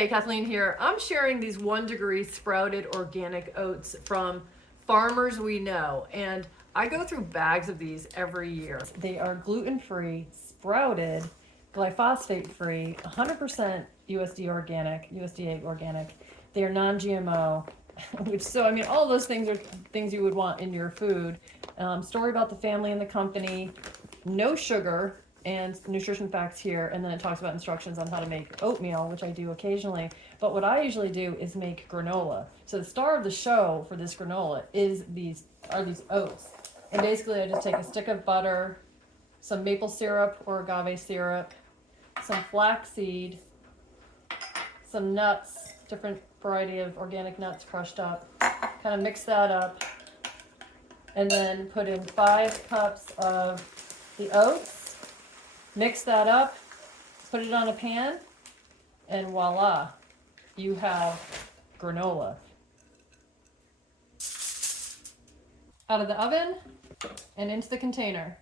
Hey, Kathleen here. I'm sharing these 1 degree sprouted organic oats from farmers we know, and I go through bags of these every year. They are gluten-free, sprouted, glyphosate-free, 100% USDA organic. They are non-GMO, which, so I mean, all those things are things you would want in your food. Story about the family and the company, no sugar, and nutrition facts here, and then it talks about instructions on how to make oatmeal, which I do occasionally. But what I usually do is make granola. So the star of the show for this granola is these oats. And basically I just take a stick of butter, some maple syrup or agave syrup, some flaxseed, some nuts, different variety of organic nuts crushed up, kind of mix that up, and then put in 5 cups of the oats. Mix that up, put it on a pan, and voila, you have granola. Out of the oven and into the container.